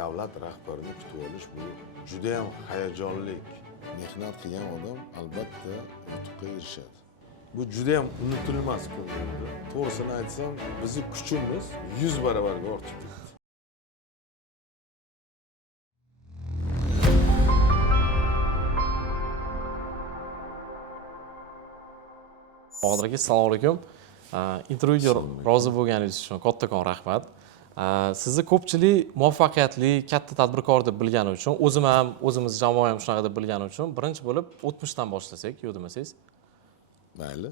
davlat rahbarini kutib olish bu juda ham hayajonli. Mehnat qilgan odam albatta yutuqqa erishadi. Bu juda ham unutilmas kun bo'ldi. To'g'risini aytsam, bizning kuchimiz 100 baravarga ortib ketdi. Qodir aka, assalomu alaykum. Intervyuga rozi bo'lganingiz uchun kattakon rahmat. Sizni ko'pchilik muvaffaqiyatli katta tadbirkor deb bilgani uchun, o'zimiz jamoa ham shunaqa deb bilgani uchun, birinchi bo'lib o'tmishdan boshlasak, yo'q demasangiz. Mayli.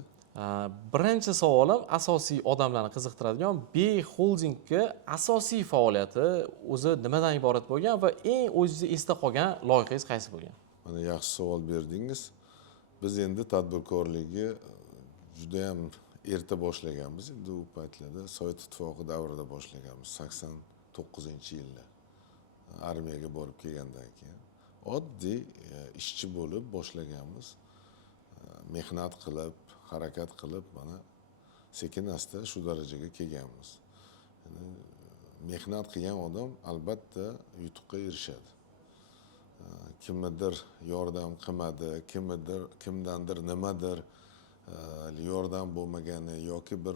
Birinchi savolim asosiy odamlarni qiziqtiradigan B Holdingga asosiy faoliyati o'zi nimadan iborat bo'lgan va eng o'zingizni esda qolgan loyihangiz qaysi bo'lgan? Mana yaxshi savol berdingiz. Biz endi tadbirkorlikni juda ham erta boshlaganmiz. Endi u paytlarda Sovet ittifoqi davrida boshlaganmiz. 89-yilda armiyaga borib kelgandan keyin oddiy ishchi bo'lib boshlaganmiz. Mehnat qilib, harakat qilib mana sekin asta shu darajaga kelganmiz. Mehnat qilgan odam albatta yutuqqa erishadi. Kimnidir yordam qilmadi, kimdandir nimadir yordam bo'lmagani yoki bir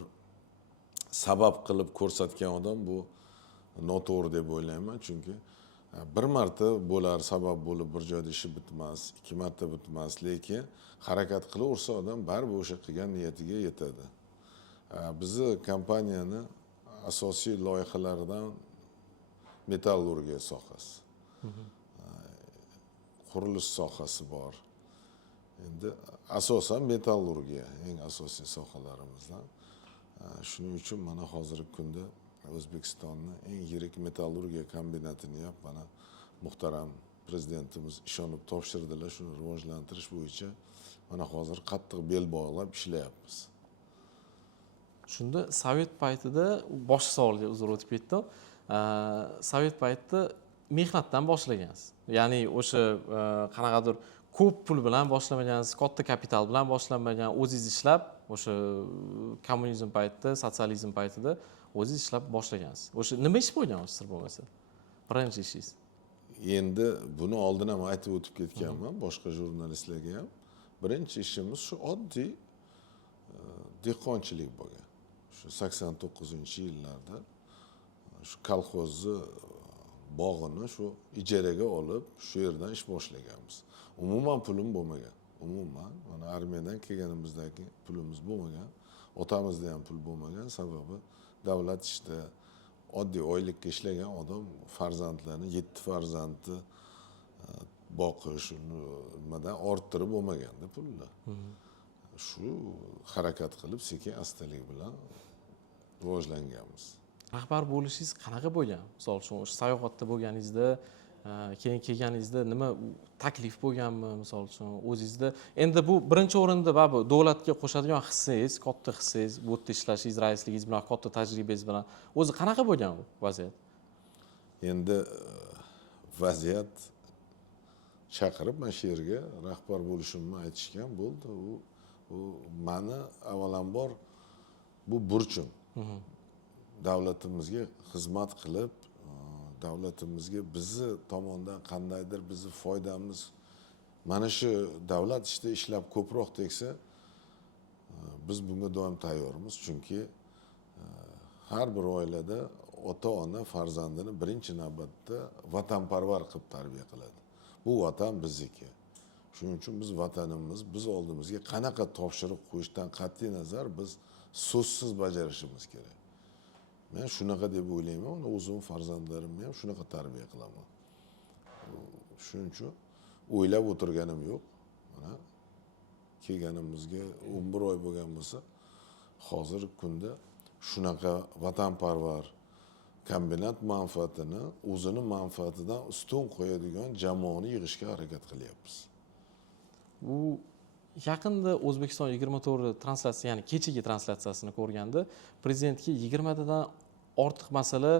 sabab qilib ko'rsatgan odam bu noto'g'ri deb o'ylayman. Chunki bir marta bo'lar sabab bo'lib bir joyda ishi bitmas, ikki marta bitmas, lekin harakat qilaversa odam baribir o'sha qilgan niyatiga yetadi. Bizni kompaniyani asosiy loyihalaridan metallurgiya sohasi, qurilish sohasi bor. Endi asosan metallurgiya eng asosiy sohalarimizdan. Shuning uchun mana hozirgi kunda O'zbekistonning eng yirik metallurgiya kombinatini ham mana muhtaram prezidentimiz ishonib topshirdilar. Shuni rivojlantirish bo'yicha mana hozir qattiq bel bog'lab ishlayapmiz. Shunda Sovet paytida boshqa savolga uzr o'tib ketdim. Sovet paytida mehnatdan boshlagansiz. Ya'ni o'sha qanaqadir ko'p pul bilan boshlamagansiz, katta kapital bilan boshlanmagan, o'zingiz ishlab, o'sha kommunizm paytida, sotsializm paytida o'zingiz ishlab boshlagansiz. O'sha nima ish bo'lgan sir bo'lmasa? Birinchi ishingiz. Endi buni oldin ham aytib o'tib ketganman boshqa jurnalistlarga ham. Birinchi ishimiz shu oddiy dehqonchilik bo'lgan. Shu 89-yillarda shu kolxozni bog'ini shu ijaraga olib, shu yerdan ish boshlaganmiz. Umuman pulim bo'lmagan. Umuman mana armiyadan kelganimizdagi pulimiz bo'lmagan. Otamizda ham pul bo'lmagan, sababi davlat ishda oddiy oylikka ishlagan odam farzandlarni 7 farzandni boqish, nimadan orttirib bo'lmaganda pulni. Shu harakat qilib sekin astalik bilan rivojlanganmiz. Rahbar bo'lishingiz qanaqa bo'lgan? Misol uchun o'sha sayohatda bo'lganingizda, keyin kelganingizda nima taklif bo'lganmi? Misol uchun o'zingizda endi bu birinchi o'rinda baribir davlatga qo'shadigan hissangiz, katta hissangiz, bu yerda ishlashingiz, raisligingiz bilan, katta tajribangiz bilan o'zi qanaqa bo'lgan bu vaziyat? Endi vaziyat chaqirib mana shu yerga rahbar bo'lishimni aytishgan bo'ldi. U meni avvalambor bu burchim. Davlatimizga xizmat qilib, davlatimizga bizni tomondan qandaydir bizni foydamiz mana shu davlat ishda ishlab ko'proq tegsa, biz bunga doim tayyormiz. Chunki har bir oilada ota-ona farzandini birinchi navbatda vatanparvar qilib tarbiya qiladi. Bu vatan bizniki. Shuning uchun biz vatanimiz, biz oldimizga qanaqa topshiriq qo'yishdan qat'iy nazar biz so'zsiz bajarishimiz kerak. Men shunaqa deb o'ylayman, o'zim farzandlarimni ham shunaqa tarbiya qilaman. Shuning uchun o'ylab o'tirganim yo'q. Mana kelganimizga 11 oy bo'lgan bo'lsa, hozirgi kunda shunaqa vatanparvar kombinat manfaatini o'zini manfaatidan ustun qo'yadigan jamoani yig'ishga harakat qilyapmiz. Bu yaqinda O'zbekiston 24 translyatsiya, ya'ni kechagi translyatsiyasini ko'rganda prezidentga 20 tadan ortiq masala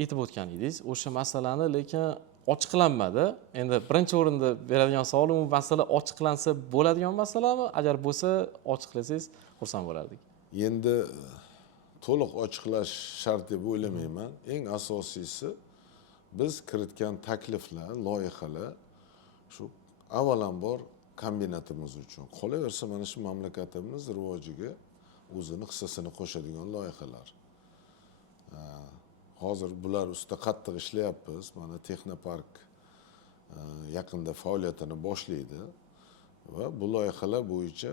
aytib o'tgan edingiz. O'sha masalani lekin ochiqlanmadi. Endi birinchi o'rinda beradigan savolim, bu masala ochiqlansa bo'ladigan masalami? Agar bo'lsa, ochiqlasangiz xursand bo'lardik. Endi to'liq ochiqlash shart deb o'ylamayman. Eng asosiysi biz kiritgan takliflar, loyihalar shu avvalambor kombinatimiz uchun. Qolaversa mana shu mamlakatimiz rivojiga o'zini hissasini qo'shadigan loyihalar. Hozir bular ustida qattiq ishlayapmiz. Mana Texnopark yaqinda faoliyatini boshlaydi va bu loyihalar bo'yicha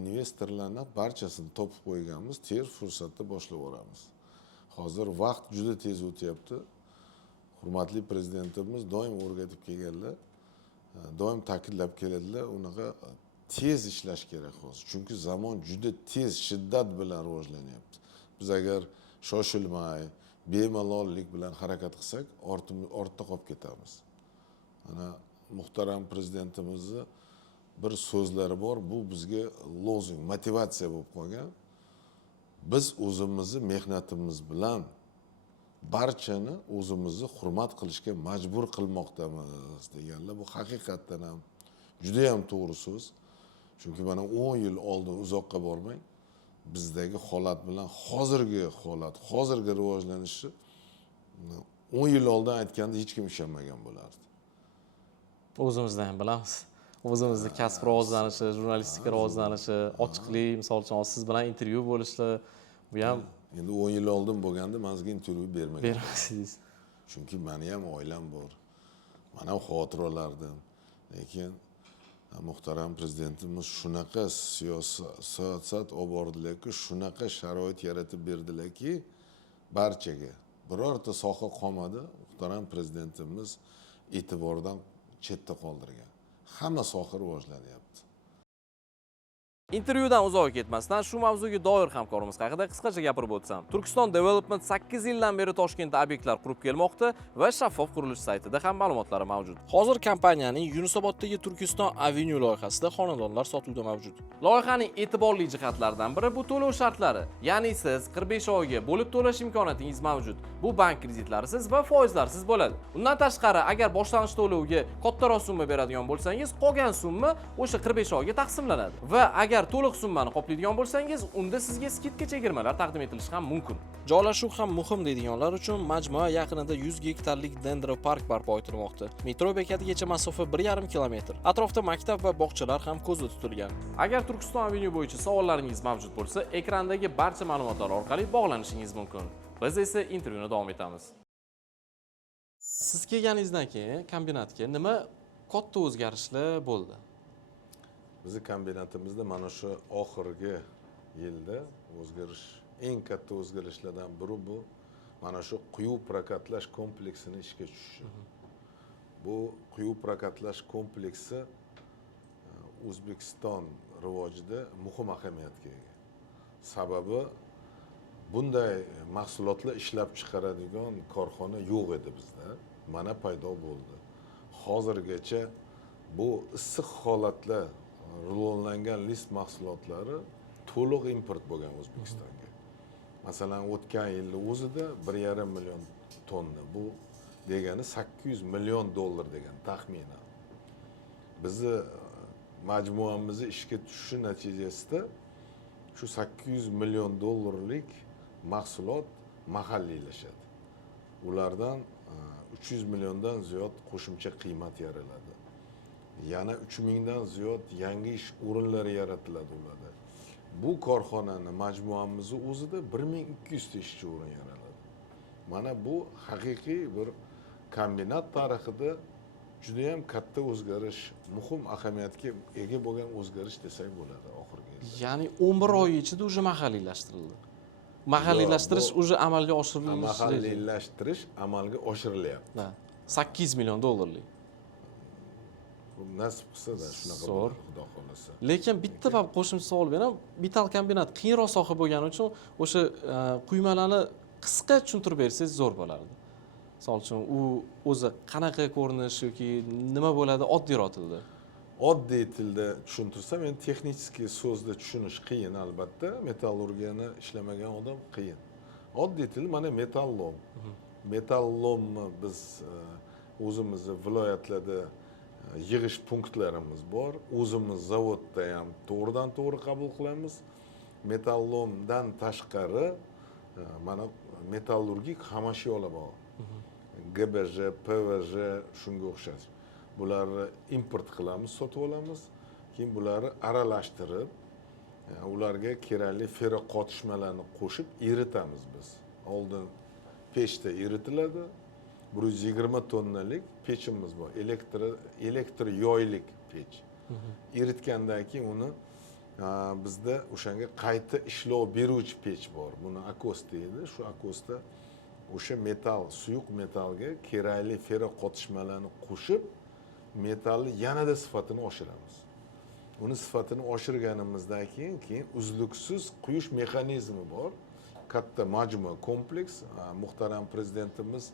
investorlarning barchasini topib qo'yganmiz, tez fursatda boshlab yuboramiz. Hozir vaqt juda tez o'tyapti. Hurmatli prezidentimiz doim o'rgatib kelganlar, doim ta'kidlab keladilar, unaqa tez ishlash kerak hozir. Chunki zamon juda tez, shiddat bilan rivojlanyapti. Biz agar shoshilmay, bemalollik bilan harakat qilsak, ortda qolib ketamiz. Mana muhtaram prezidentimizni bir so'zlari bor, bu bizga lozing, motivatsiya bo'lib qolgan. Biz o'zimizni mehnatimiz bilan barchani o'zimizni hurmat qilishga majbur qilmoqdamiz deganlar. Bu haqiqatdan ham juda ham to'g'ri so'z. Chunki mana 10 yil oldin uzoqqa bormang, bizdagi holat bilan hozirgi holat, hozirgi rivojlanishi 10 yil oldin aytganda hech kim ishonmagan bo'lardi. O'zimizdan ham bilamiz. O'zimizni kasb rivojlanishi, jurnalistika rivojlanishi, ochiqlik, misol uchun siz bilan intervyu bo'lishlar, bu ham Endi 10 yil oldin bo'lganda menga intervyu bermagan. bermasangiz. Chunki meni ham oilam bor. Mana bu xotiralardan. Lekin muhtaram prezidentimiz shunaqa siyosat olib bordilarki, shunaqa sharoit yaratib berdilarki, barchaga birorta soha qolmadi. Muhtaram prezidentimiz e'tibordan chetda qoldirgan. Hamma soha rivojlanyapti. Intervyudan uzoqqa ketmasdan shu mavzuga doir hamkorimiz haqida qisqacha gapirib o'tsam. Turkiston Development 8 yildan beri Toshkentda obyektlar qurib kelmoqda va shaffof qurilish saytida ham ma'lumotlari mavjud. Hozir kompaniyaning Yunusoboddagi Turkiston Avenue loyihasida xonadonlar sotuvda mavjud. Loyihaning e'tiborli jihatlaridan biri bu to'lov shartlari. Ya'ni siz 45 oyga bo'lib to'lash imkoniyatingiz mavjud. Bu bank kreditlarisiz va foizlarsiz bo'ladi. Undan tashqari, agar boshlang'ich to'lovga kattaroq summa beradigan bo'lsangiz, qolgan summa o'sha 45 oyga taqsimlanadi. Va agar to'liq summani qoplaydigan bo'lsangiz, unda sizga skidka chegirmalar taqdim etilishi ham mumkin. Joylashuv ham muhim deydiganlar uchun majmua yaqinida 100 gektarlik dendropark barpo etilmoqda. Metro bekatigacha masofa 1,5 kilometr. Atrofda maktab va bog'chalar ham ko'zda tutilgan. Agar Turkiston Avenue bo'yicha savollaringiz mavjud bo'lsa, ekrandagi barcha ma'lumotlar orqali bog'lanishingiz mumkin. Biz esa intervyuni davom etamiz. Siz kelganingizdan keyin kombinatga nima katta o'zgarishlar bo'ldi? Bizi kombinatimizda mana shu oxirgi yilda o'zgarish, eng katta o'zgarishlardan biri bu mana shu quyi prokatlash kompleksini ishga tushishi. Bu quyi prokatlash kompleksi O'zbekiston rivojida muhim ahamiyatga ega. Sababi bunday mahsulotlar ishlab chiqaradigan korxona yo'q edi bizda. Mana paydo bo'ldi. Hozirgacha bu issiq holatlar rivojlangan list mahsulotlari to'liq import bo'lgan O'zbekistonga. Masalan, o'tgan yilning o'zida 1,5 million tonna. Bu degani 800 million dollar degan taxminan. Bizni majmuamizni ishga tushishi natijasida shu 800 million dollarlik mahsulot mahalliylashadi. Ulardan 300 milliondan ziyod qo'shimcha qiymat yaraladi. Yana 3000 dan ziyod yangi ish o'rinlari yaratiladi ularda. Bu korxonani majmuamizni o'zida 1200 ta ishchi o'rin yaraladi. Mana bu haqiqiy bir kombinat tarixida juda ham katta o'zgarish, muhim ahamiyatga ega bo'lgan o'zgarish desak bo'ladi oxirgi yilda. Ya'ni 11 oy ichida уже mahalliylashtirildi. Mahalliylashtirish уже amalga oshirilishi. Mahalliylashtirish amalga oshirilyapti. 8 million dollarlik. Nasib qilsa-da shunaqa Zo'r. Xudo xolasa. Lekin bitta qo'shimcha savol beraman. Metal kombinat qiyinroq soha bo'lgani uchun o'sha quymalarni qisqa tushuntirib bersangiz zo'r bo'lardi. Misol uchun u o'zi qanaqa ko'rinish yoki nima bo'ladi oddiyroq tilda. Oddiy tilda tushuntirsam, men texnik so'zda tushunish qiyin albatta. Metallurgiyani ishlamagan odam qiyin. Oddiy til mana metallom. Metallomni biz o'zimizni viloyatlarda yig'ish punktlarimiz bor. O'zimiz zavodda ham to'g'ridan-to'g'ri qabul qilamiz. Metallomdan tashqari mana metallurgik xomashyolar bor. GBJ, PVJ shunga o'xshash. Bularni import qilamiz, sotib olamiz. Keyin bularni aralashtirib, ularga kerakli ferroqotishmalarni qo'shib eritamiz biz. Oldin pechda eritiladi. 120 tonnalik pechimiz bor. Elektr yoylik pech. Eritgandan keyin uni bizda o'shanga qayta ishlov beruvchi pech bor. Buni akos deydi. Shu akosda o'sha metal, suyuq metalga kerakli ferroqotishmalarni qo'shib, metalni yanada sifatini oshiramiz. Uni sifatini oshirganimizdan keyin uzluksiz quyish mexanizmi bor. Katta majmua kompleks. Muhtaram prezidentimiz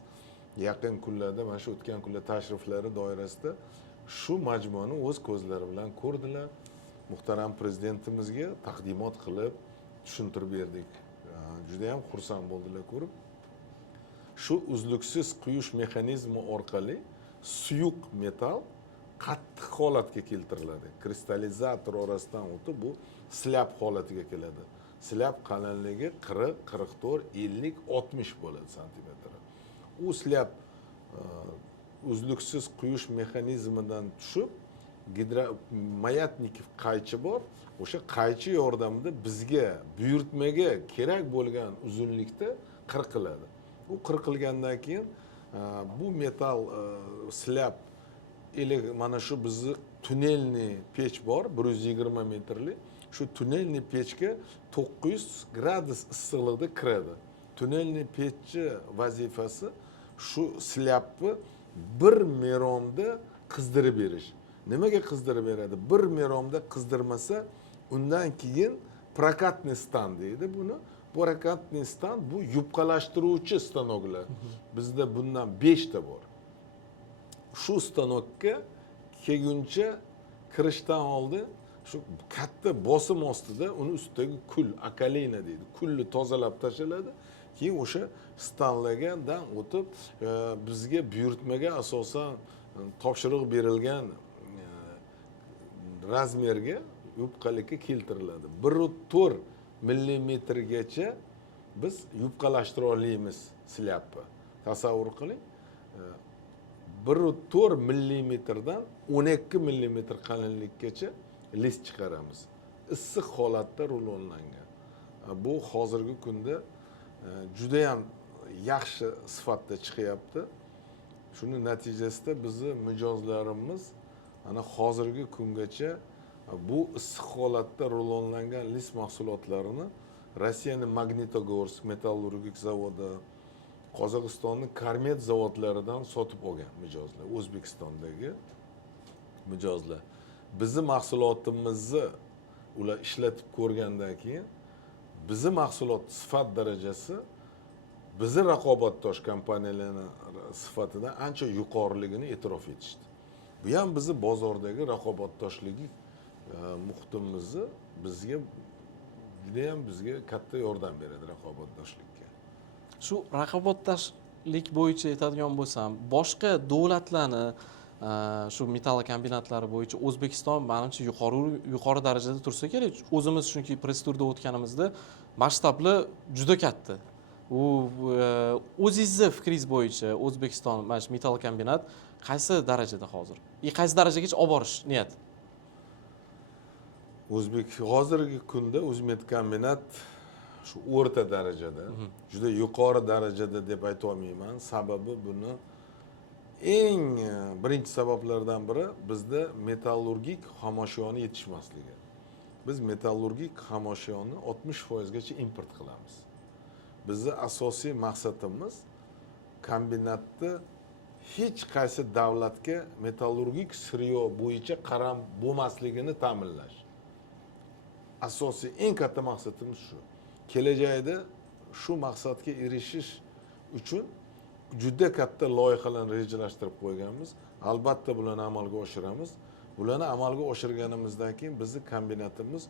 yaqin kunlarda, mana shu o'tgan kunlar tashriflari doirasida shu majmuani o'z ko'zlari bilan ko'rdilar. Muhtaram prezidentimizga taqdimot qilib, tushuntirib berdik. Juda ham xursand bo'ldilar ko'rib. Shu uzluksiz quyish mexanizmi orqali suyuq metal qattiq holatga keltiriladi. Kristallizator orasidan o'tib bu slab holatiga keladi. Slab qalinligi 40, 44, 50, 60 bo'ladi santimetr. U slab uzluksiz quyish mexanizmidan tushib, mayatnikov qaychi bor. O'sha qaychi yordamida bizga buyurtmaga kerak bo'lgan uzunlikda qirqiladi. U qirqilgandan keyin bu metal slab mana shu bizni tunelniy pech bor, 120 metrli. Shu tunelniy pechga 900 gradus issiqlikda kiradi. Tunelniy pechchi vazifasi shu slabni bir meromda qizdirib berish. Nimaga qizdirib beradi? Bir meromda qizdirmasa, undan keyin prokatniy stan deydi buni. Prokatniy stan bu yupqalashtiruvchi stanoklar. Bizda bundan 5 ta bor. Shu stanokka kelguncha kirishdan oldin shu katta bosim ostida uni ustidagi kul, akalina deydi. Kulni tozalab tashaladi. Keyin o'sha stanlardan o'tib bizga buyurtmaga asosan topshiriq berilgan razmerga, yupqalikka keltiriladi. 1,4 millimetrgacha biz yupqalashtira olamiz slabni. Tasavvur qiling. 1,4 millimetrdan 12 millimetr qalinlikkacha list chiqaramiz. Issiq holatda rulonlangan. Bu hozirgi kunda juda ham yaxshi sifatda chiqyapti. Shuning natijasida bizni mijozlarimiz ana hozirgi kungacha bu issiq holatda rulonlangan list mahsulotlarini Rossiyaning Magnitogorsk metallurgik zavodi, Qozog'istonning Karmet zavodlaridan sotib olgan mijozlar, O'zbekistondagi mijozlar. Bizi mahsulotimizni ular ishlatib ko'rgandan keyin bizi mahsulot sifat darajasi bizi raqobatdosh kompaniyalarning sifatidan ancha yuqoriligini e'tirof etishdi. Bu ham bizi bozordagi raqobatdoshligi muhitimizni bizga katta yordam beradi raqobatdoshlikka. Shu raqobatdoshlik bo'yicha aytadigan bo'lsam, boshqa davlatlarni shu metall kombinatlari bo'yicha O'zbekiston menimcha yuqori darajada tursa kerak. O'zimiz chunki press turda o'tganimizda masshtablar juda katta. U o'zingizni fikringiz bo'yicha O'zbekiston mana shu metall kombinat qaysi darajada hozir? Qaysi darajagacha olib borish niyat? Hozirgi kunda O'zmet kombinat shu o'rta darajada, juda yuqori darajada deb ayta olmayman. Sababi buni eng birinchi sabablardan biri bizda metallurgik xomashyoning yetishmasligi. Biz metallurgik xomashyoni 60% gacha import qilamiz. Bizning asosiy maqsadimiz kombinatni hech qaysi davlatga metallurgik siryo bo'yicha qaram bo'lmasligini ta'minlash. Asosiy eng katta maqsadimiz shu. Kelajakda shu maqsadga erishish uchun juda katta loyihalarni rejalashtirib qo'yganmiz. Albatta bularni amalga oshiramiz. Bularni amalga oshirganimizdan keyin bizning kombinatimiz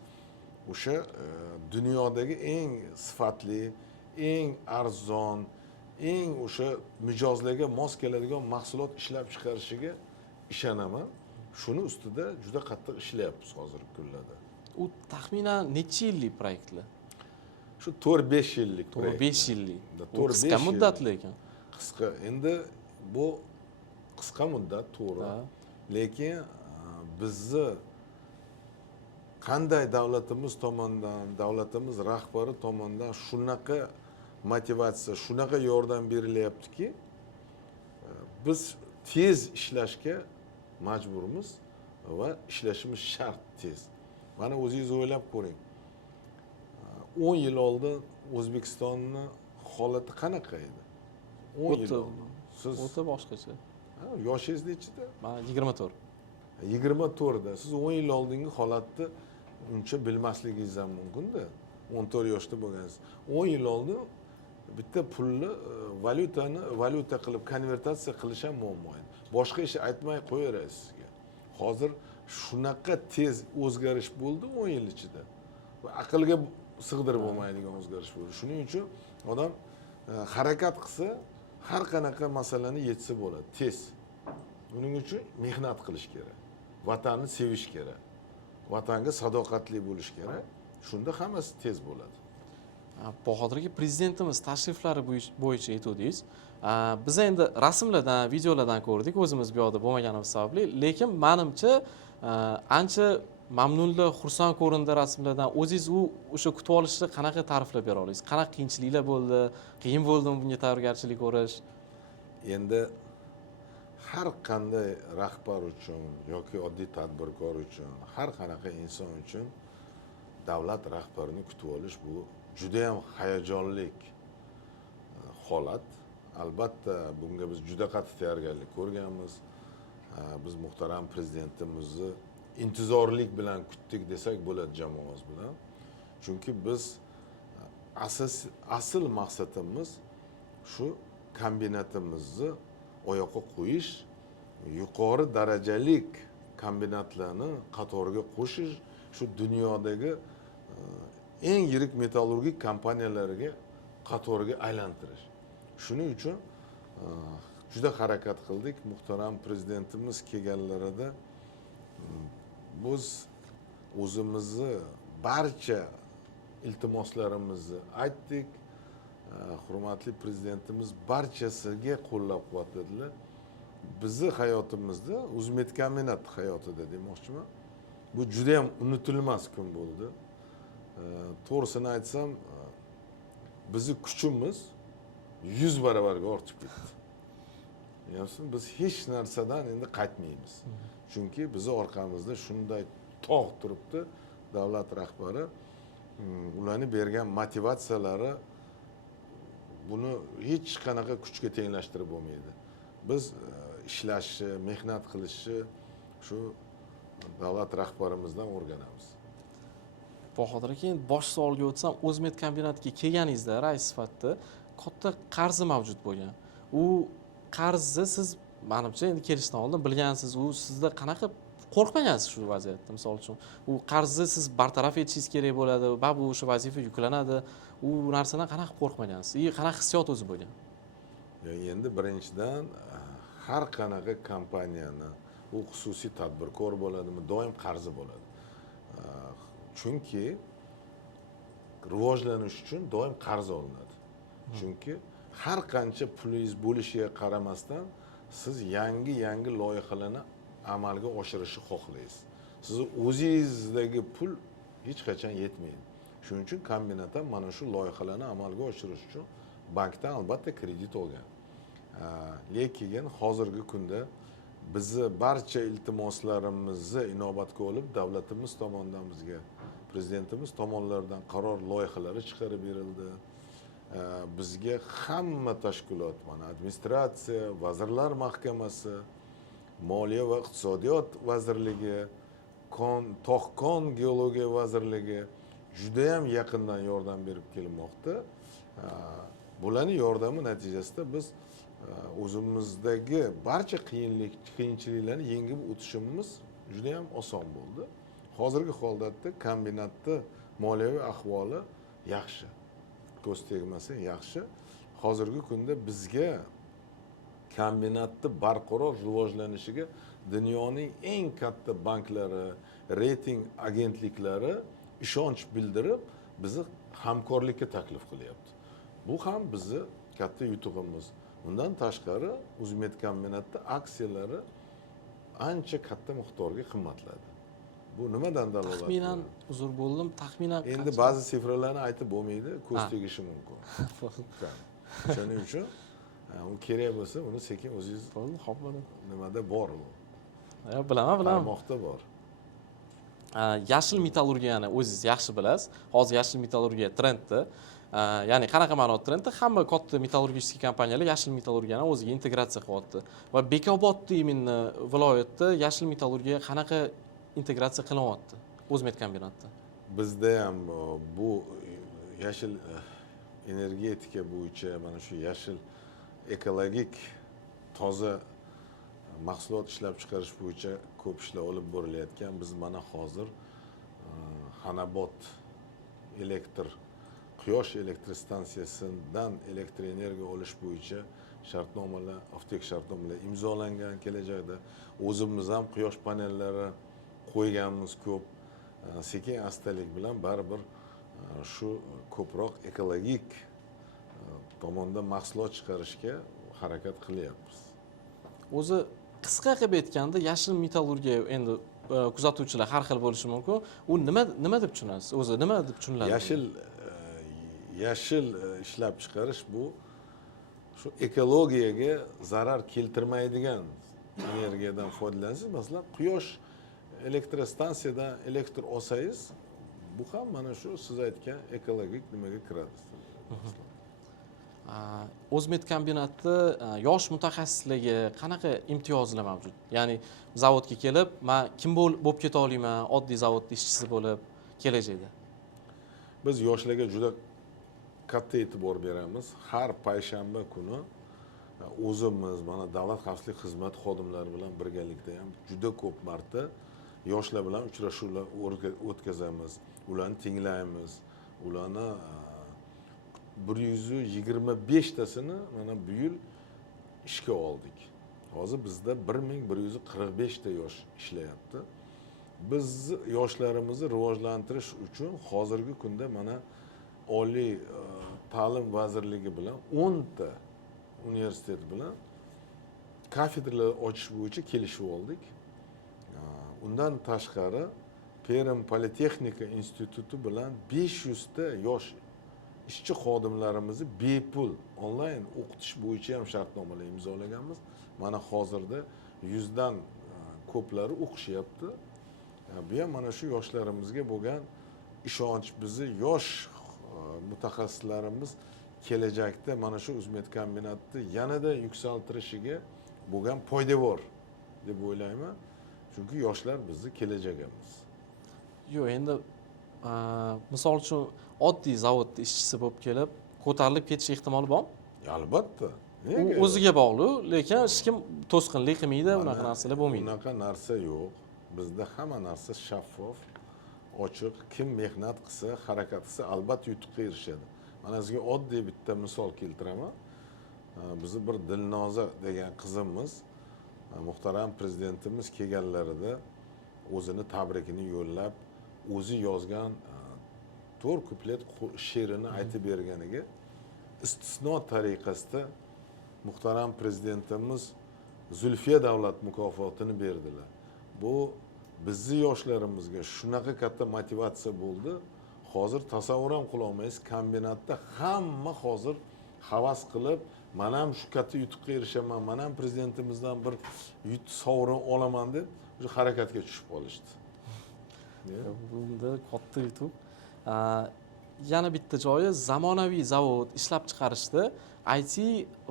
o'sha dunyodagi eng sifatli, eng arzon, eng o'sha mijozlarga mos keladigan mahsulot ishlab chiqarishiga ishonaman. Shuni ustida juda qattiq ishlayapmiz hozirgi kunlarda. U taxminan necha yillik proyektlar? Shu 4-5 yillik. 4-5 yillik. Qisqa muddatli ekan. Qisqa. Endi bu qisqa muddat to'g'ri. Ha. Lekin bizni qanday davlatimiz tomonidan, davlatimiz rahbari tomonidan shunaqa motivatsiya, shunaqa yordam berilyaptiki, biz tez ishlashga majburmiz va ishlashimiz shart tez. Mana o'zingiz o'ylab ko'ring. 10 yil oldin O'zbekistonni holati qanaqa edi? 10 yil oldin. Siz o'ta boshqacha. yoshingiz nechida? Men 24. 24da. Siz 10 yil oldingi holatni uncha bilmasligingiz ham mumkin-da. 14 yoshda bo'lgansiz. 10 yil oldin bitta pulni valyuta qilib konvertatsiya qilish ham muammo edi. Boshqa ish aytmay qo'yaverasiz sizga. Hozir shunaqa tez o'zgarish bo'ldi 10 yil ichida. Va aqlga sig'dirib bo'lmaydigan o'zgarish bo'ldi. Shuning uchun odam harakat qilsa, har qanaqa masalani yechsa bo'ladi, tez. Buning uchun mehnat qilish kerak. Vatanni sevish kerak. Vatanga sadoqatli bo'lish kerak. Shunda hammasi tez bo'ladi. Hozirgi prezidentimiz tashriflari bo'yicha aytdingiz. Biz endi rasmlardan, videolardan ko'rdik, o'zimiz bu yoqda bo'lmaganimiz sababli, lekin menimcha ancha mamnunlar, xursand ko'rindi rasmlardan. O'zingiz o'sha kutib olishni qanaqa ta'riflab bera olasiz? Qanaqa qiyinchiliklar bo'ldi? Qiyin bo'ldimi bunga tayyorgarchilik ko'rish? Endi har qanday rahbar uchun yoki oddiy tadbirkor uchun, har qanaqa inson uchun davlat rahbarini kutib olish bu juda ham hayajonli holat. Albatta bunga biz juda qattiq tayyorgarlik ko'rganmiz. Biz muhtaram prezidentimizni intizorlik bilan kutdik desak bo'ladi jamoamiz bilan. Chunki biz asl maqsadimiz shu kombinatimizni oyoqqa qo'yish, yuqori darajalik kombinatlarni qatoriga qo'shish, shu dunyodagi eng yirik metallurgik kompaniyalariga qatoriga aylantirish. Shuning uchun juda harakat qildik. Muhtaram prezidentimiz kelganlarida biz o'zimizni barcha iltimoslarimizni aytdik. Hurmatli prezidentimiz barchasiga qo'llab-quvvatladilar. Bizni hayotimizda, O'zmedkombinat hayotida demoqchiman. Bu juda ham unutilmas kun bo'ldi. To'g'risini aytsam, bizni kuchimiz 100 barobarga ortib ketdi. Biz hech narsadan endi qaytmaymiz. Chunki bizni orqamizda shunday tog' turibdi, davlat rahbari ularni bergan motivatsiyalari buni hech qanaqa kuchga tenglashtirib bo'lmaydi. Biz ishlashni, mehnat qilishni shu davlat rahbarimizdan o'rganamiz. Bahodir aka, endi bosh savolga o'tsam, O'zmedkombinatga kelganingizda rais sifatida katta qarzi mavjud bo'lgan. U qarzni siz menimcha endi kelishdan oldin bilgansiz, u sizda qanaqa qo'rqmagansiz shu vaziyatda? Misol uchun, u qarzni siz bartaraf etishingiz kerak bo'ladi, va bu o'sha vazifa yuklanadi. U narsadan qanaqa qo'rqmagansiz? Qanaqa hissiyot o'zi bo'lgan? Endi birinchidan har qanaqa kompaniyani, u xususiy tadbirkor bo'ladimi, doim qarzi bo'ladi. Chunki rivojlanish uchun doim qarz olinadi. Chunki har qancha pulingiz bo'lishiga qaramasdan siz yangi loyihalarni amalga oshirishni xohlaysiz. Siz o'zingizdagi pul hech qachon yetmaydi. Shuning uchun kombinat ham mana shu loyihalarni amalga oshirish uchun bankdan albatta kredit olgan. Lekin hozirgi kunda bizni barcha iltimoslarimizni inobatga olib, davlatimiz tomonidan bizga prezidentimiz tomonidan qaror loyihalari chiqarib berildi. Bizga hamma tashkilot, mana administratsiya, vazirlar mahkamasi, Moliya va iqtisodiyot vazirligi, Tog'-kon geologiya vazirligi juda ham yaqindan yordam berib kelmoqda. Bularning yordami natijasida biz o'zimizdagi barcha qiyinchiliklarni yengib o'tishimiz juda ham oson bo'ldi. Hozirgi holatda kombinatda moliyaviy ahvoli yaxshi. Ko'z tegmasa yaxshi. Hozirgi kunda bizga kombinatni barqaror rivojlanishiga dunyoning eng katta banklari, reyting agentliklari ishonch bildirib, bizni hamkorlikka taklif qilyapti. Bu ham bizni katta yutug'imiz. Undan tashqari Uzmet kombinatda aksiyalari ancha katta miqdorga qimmatladi. Bu nimadan dalolat Taxminan, qiladi? uzr bo'ldim, taxminan Endi ba'zi sifralarni aytib bo'lmaydi, ko'z Ha. tegishi mumkin. Shuning uchun u kerak bo'lsa uni sekin o'zingiz bo'ldi, xo'p bo'ldi. nimada bor u. Bilaman. Tarmoqda bor. Yashil metallurgiyani o'zingiz yaxshi bilasiz. Hozir yashil metallurgiya trendda. Ya'ni qanaqa ma'noda trendda? Hamma katta metallurgik kompaniyalar yashil metallurgiyani o'ziga integratsiya qilyapti. Va Bekobodda именно viloyatda yashil metallurgiya qanaqa integratsiya qilinyapti O'zmet kombinatda? Bizda ham bu yashil energetika bo'yicha mana shu yashil ekologik toza mahsulot ishlab chiqarish bo'yicha ko'p ishlar olib borilayotgan. Biz mana hozir Xanobod quyosh elektr stansiyasidan elektr energiya olish bo'yicha shartnomalar, oftek shartnomalar imzolangan. Kelajakda o'zimiz ham quyosh panellari qo'yganmiz ko'p. Sekin astalik bilan baribir shu ko'proq ekologik tomonda mahsulot chiqarishga harakat qilyapmiz. O'zi qisqa qilib aytganda yashil metallurgiya endi kuzatuvchilar har xil bo'lishi mumkin. U nima deb tushunasiz? O'zi nima deb tushuniladi? Yashil ishlab chiqarish bu shu ekologiyaga zarar keltirmaydigan energiyadan foydalanasiz. Masalan, quyosh elektr stansiyadan elektr olsangiz, bu ham mana shu siz aytgan ekologik nimaga kiradi. O'zmet kombinatda yosh mutaxassisligi qanaqa imtiyozlar mavjud? Ya'ni zavodga kelib, men kim bo'lib keta olayman, oddiy zavodda ishchisi bo'lib kelajakda. Biz yoshlarga juda katta e'tibor beramiz. Har payshanba kuni o'zimiz mana davlat xavfsizlik xizmati xodimlari bilan birgalikda ham juda ko'p marta yoshlar bilan uchrashuvlar o'tkazamiz. Ularni tinglaymiz. Ularni 125 tasini mana bu yil ishga oldik. Hozir bizda 1145 ta yosh ishlayapti. Biz yoshlarimizni rivojlantirish uchun hozirgi kunda mana Oliy ta'lim vazirligi bilan 10 ta universitet bilan kafedralar ochish bo'yicha kelishib oldik. Undan tashqari Perm Politexnika instituti bilan 500 ta yosh ishchi xodimlarimizni bepul onlayn o'qitish bo'yicha ham shartnomalar imzolaganmiz. Mana hozirda 100 dan ko'plari o'qishyapti. Bu ham mana shu yoshlarimizga bo'lgan ishonch, bizni yosh mutaxassislarimiz kelajakda mana shu Uzmet kombinatni yanada yuksaltirishiga bo'lgan poydevor deb o'ylayman. Chunki yoshlar bizni kelajagimiz. Yo'q, endi misol uchun oddiy zavodda ishchisi bo'lib kelib, ko'tarilib ketish ehtimoli bormi? Albatta. U o'ziga bog'liq, lekin hech kim to'sqinlik qilmaydi, unaqa narsalar bo'lmaydi. Unaqa narsa yo'q. Bizda hamma narsa shaffof, ochiq. Kim mehnat qilsa, harakat qilsa, albatta yutuqqa erishadi. Mana sizga oddiy bitta misol keltiraman. Bizni bir Dilnoza degan qizimiz muhtaram prezidentimiz kelganlarida o'zini tabrikini yo'llab, o'zi yozgan 4 kuplet she'rini aytib berganiga istisno tariqasida muhtaram prezidentimiz Zulfiya davlat mukofotini berdilar. Bu bizni yoshlarimizga shunaqa katta motivatsiya bo'ldi. Hozir tasavvur ham qila olmaysiz, kombinatda hamma hozir havas qilib, men ham shu katta yutuqqa erishaman, men ham prezidentimizdan bir sovrin olaman deb o'sha harakatga tushib qolishdi. Bunda katta yutuq. Yana bitta joyi zamonaviy zavod ishlab chiqarishda IT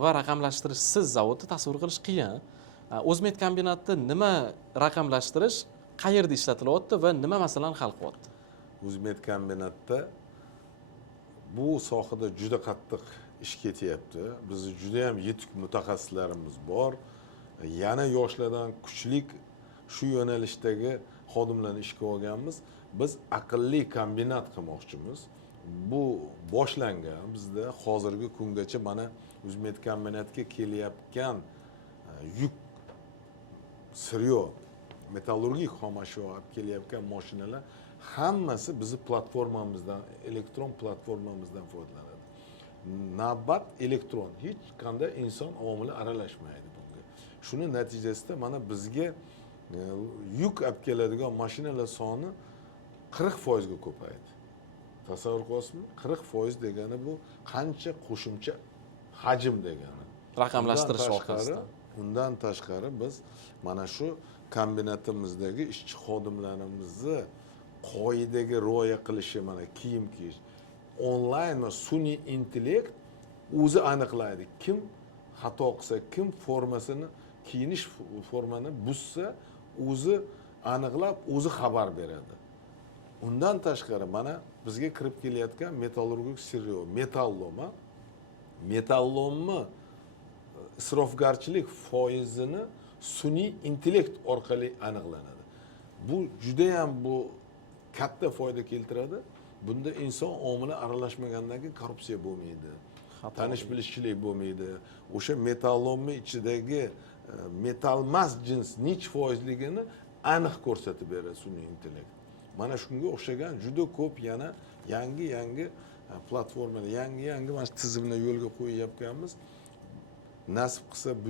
va raqamlashtirishsiz zavodni tasavvur qilish qiyin. O'zmet kombinatda nima raqamlashtirish qayerda ishlatilyapti va nima masalani hal qilyapti? Uzmet kombinatda bu sohada juda qattiq ish ketyapti. Bizning juda ham yetuk mutaxassislarimiz bor. Yana yoshlardan kuchlik shu yo'nalishdagi xodimlarni ishga olganmiz. Biz aqlli kombinat qilmoqchimiz. Bu boshlangan. Bizda hozirgi kungacha mana Uzmet kombinatga kelyapgan yuk siryo metallurgik xomashyo olib kelayotgan mashinalar hammasi bizni platformamizdan, elektron platformamizdan foydalanadi. navbat elektron, hech qanday inson omili aralashmaydi bunga. Shuni natijasida mana bizga yuk olib keladigan mashinalar soni 40% ga ko'paydi. Tasavvur qilasizmi? 40% degani bu qancha qo'shimcha hajm degani. Raqamlashtirish orqasidan. Undan tashqari biz mana shu kombinatimizdagi ishchi xodimlarimizni qoidaga rioya qilishi, mana kiyim kiyish, onlayn va sun'iy intellekt o'zi aniqlaydi. Kim xato qilsa, kim formasini, kiyinish formani buzsa, o'zi aniqlab, o'zi xabar beradi. Undan tashqari mana bizga kirib kelayotgan metallurgik siryo, metallomni isrofgarchilik foizini sun'iy intellekt orqali aniqlanadi. Bu juda ham bu katta foyda keltiradi. Bunda inson omili aralashmagandan keyin korrupsiya bo'lmaydi. Tanish bilishchilik bo'lmaydi. O'sha metallomni ichidagi metallmas jins nech foizligini aniq ko'rsatib beradi sun'iy intellekt. Mana shunga o'xshagan juda ko'p yana yangi platformalar, yangi mana tizimni yo'lga qo'yayotganmiz. Nasib qilsa bu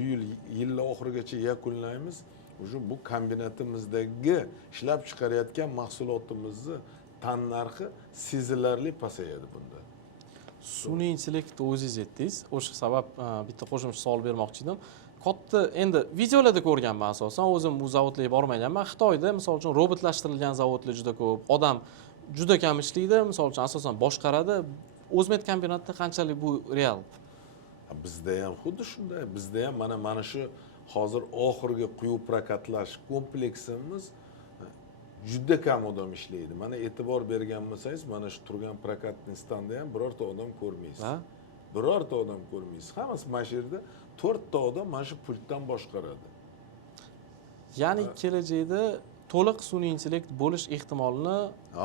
yil oxirigacha yakunlaymiz. O'sha bu kombinatimizdagi ishlab chiqarayotgan mahsulotimizni tan narxi sezilarli pasayadi bunda. Sun'iy intellekt o'zingiz aytdingiz. O'sha sabab bitta qo'shimcha savol bermoqchi edim. Katta endi videolarda ko'rganman asosan, o'zim bu zavodlarga bormaganman. Xitoyda misol uchun robotlashtirilgan zavodlar juda ko'p, odam juda kam ishlaydi, misol uchun asosan boshqaradi. O'zmet kombinatda qanchalik bu real? Bizda ham xuddi shunday. Bizda ham mana shu hozir oxirgi quyuq prokatlash kompleksimiz juda kam odam ishlaydi. Mana e'tibor bergan bo'lsangiz, mana shu turgan prokatning standa ham birorta odam ko'rmaysiz. Birorta odam ko'rmaysiz. Hammasi mana shu yerda 4 ta odam mana shu pultdan boshqaradi. Ya'ni kelajakda to'liq sun'iy intellekt bo'lish ehtimolini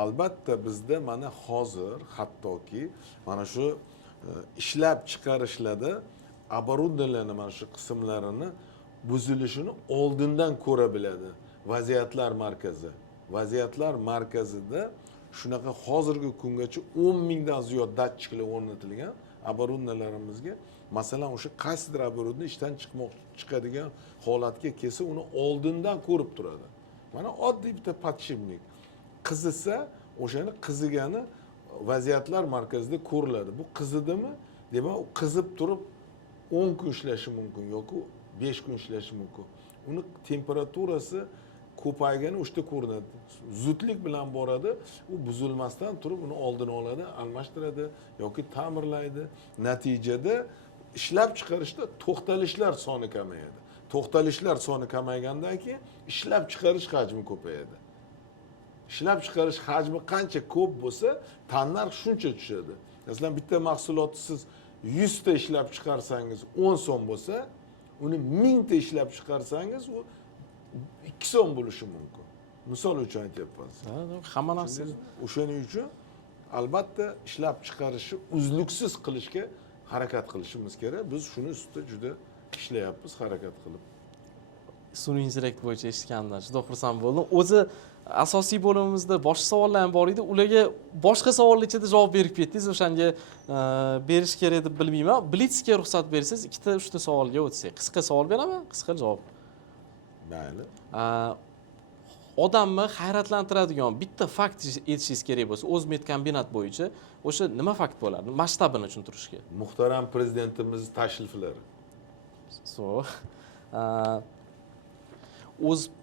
albatta bizda mana hozir hattoki mana shu ishlab chiqarishlarda оборудованиyaning mana shu qismlarini buzilishini oldindan ko'ra biladi vaziyatlar markazi. Vaziyatlar markazida shunaqa hozirgi kungacha 10 mingdan ziyod datchiklar o'rnatilgan оборудованиялаrimizga, masalan o'sha qaysidir оборудование ishdan chiqadigan holatga kelsa, uni oldindan ko'rib turadi. Mana oddiy bitta podshipnik qizisa, o'shani qizigani vaziyatlar markazida ko'riladi. Bu qizidimi? Demak, u qizib turib 10 kun ishlashi mumkin yoki 5 kun ishlashi mumkin. Uni temperaturasi ko'paygani o'shda ko'rinadi. Zudlik bilan boradi, u buzilmasdan turib uni oldini oladi, almashtiradi yoki ta'mirlaydi. Natijada ishlab chiqarishda to'xtalishlar soni kamayadi. To'xtalishlar soni kamaygandan keyin ishlab chiqarish hajmi ko'payadi. Ishlab chiqarish hajmi qancha ko'p bo'lsa, tannarx shuncha tushadi. Masalan, bitta mahsulotni siz 100 ta ishlab chiqarsangiz 10 so'm bo'lsa, uni 1000 ta ishlab chiqarsangiz u 2 so'm bo'lishi mumkin. Misol uchun aytyapman. Hamma narsa o'shaning uchun albatta ishlab chiqarishni uzluksiz qilishga harakat qilishimiz kerak. Biz shuni ustida juda ishlayapmiz, harakat qilib. Sun'iy intellekt bo'yicha eshitganimdan juda xursand bo'ldim. O'zi asosiy bo'limimizda boshqa savollar ham bor edi. Ularga boshqa savollar ichida javob berib ketdingiz. O'shanga berish kerak deb bilmayman. Blitzga ruxsat bersangiz, 2-3 ta savolga o'tsak. Qisqa savol beraman, qisqa javob. Mayli. Odamni hayratlantiradigan bitta fakt aytishingiz kerak bo'lsa, O'zmet kombinat bo'yicha o'sha nima fakt bo'lardi? Masshtabini tushuntirishga. Muhtaram prezidentimiz tashriflari.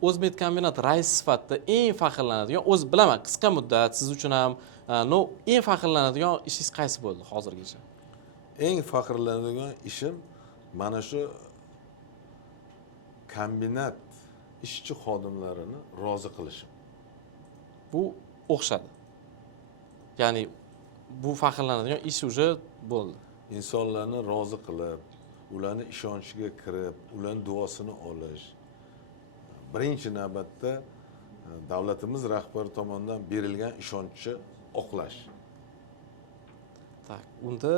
O'zmet kombinat rais sifatida eng faxrlanadigan, o'z bilaman, qisqa muddat siz uchun ham, eng faxrlanadigan ishingiz qaysi bo'ldi hozirgacha? Eng faxrlanadigan ishim mana shu kombinat ishchi xodimlarini rozi qilishim. Bu o'xshadi. Ya'ni bu faxrlanadigan ish уже bo'ldi. Insonlarni rozi qilib, ularni ishonchiga kirib, ularning duosini olish. Birinchi navbatda davlatimiz rahbari tomonidan berilgan ishonchni oqlash. Tak, unda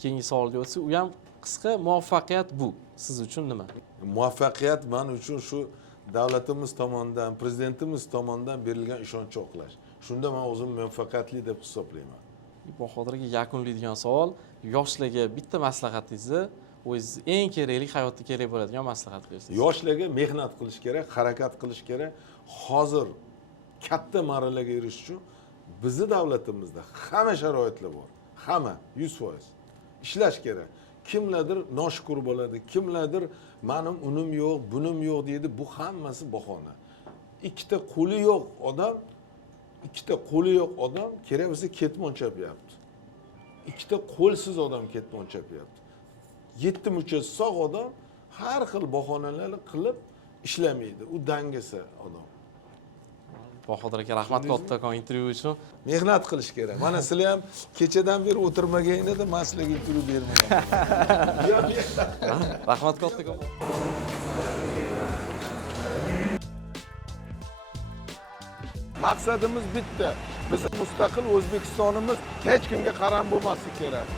keyingi savolga o'tsak, u ham qisqa muvaffaqiyat bu siz uchun nima? Muvaffaqiyat men uchun shu davlatimiz tomonidan, prezidentimiz tomonidan berilgan ishonchni oqlash. Shunda men o'zim muvaffaqiyatli deb hisoblayman. Bahodirga yakunlaydigan savol, yoshlarga bitta maslahatingizni o'zingiz eng kerakli hayotda kerak bo'ladigan maslahat bersangiz. Yoshlarga mehnat qilish kerak, harakat qilish kerak. Hozir katta marralarga erishish uchun bizning davlatimizda hamma sharoitlar bor. Hamma 100%. Ishlash kerak. Kimlardir noshukur bo'ladi, kimlardir mening unim yo'q, bunim yo'q deydi. Bu hammasi bahona. Ikkita qo'li yo'q odam kerak bo'lsa ketmon chapyapti. Ikkita qo'lsiz odam ketmon chapyapti. 7 muchasi sog' odam har xil bahonalarni qilib ishlamaydi. U dangasa odam. Bahodir aka, rahmat kattakon intervyu uchun. Mehnat qilish kerak. Mana sizlar ham kechadan beri o'tirmaganingizda men sizlarga intervyu bermayman. Rahmat kattakon. Maqsadimiz bitta. Biz mustaqil O'zbekistonimiz hech kimga qaram bo'lmasligi kerak.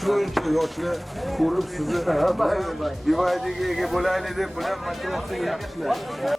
Shuncha yoshlar ko'rib sizni bivaydagi ega bo'laylik deb bular motivatsiya yaxshilar.